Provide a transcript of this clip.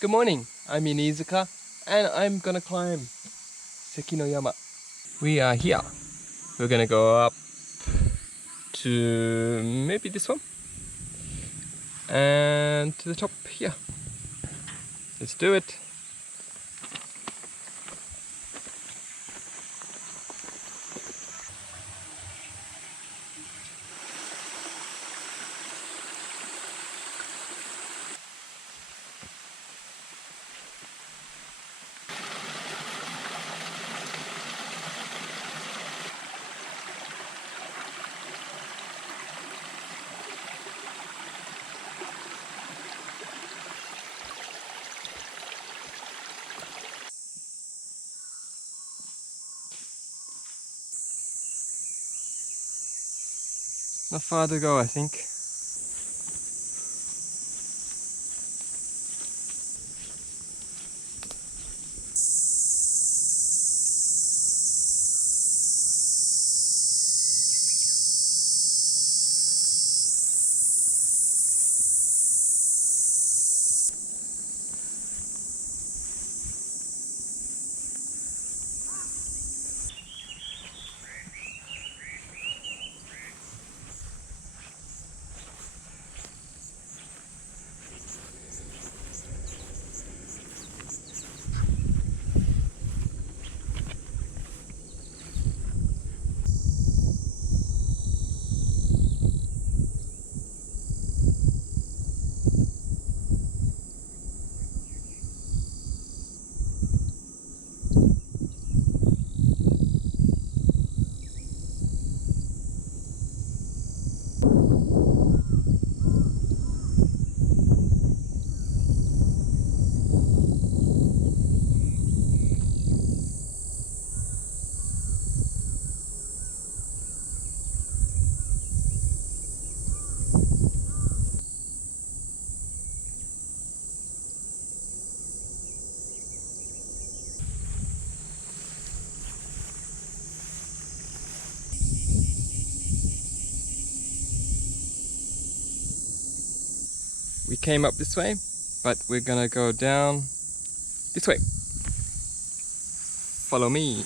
Good morning, I'm Inizuka and I'm gonna climb Sekinoyama. We are here. We're gonna go up to maybe this one and to the top here. Let's do it. Not far to go, I think. We came up this way, but we're gonna go down this way. Follow me.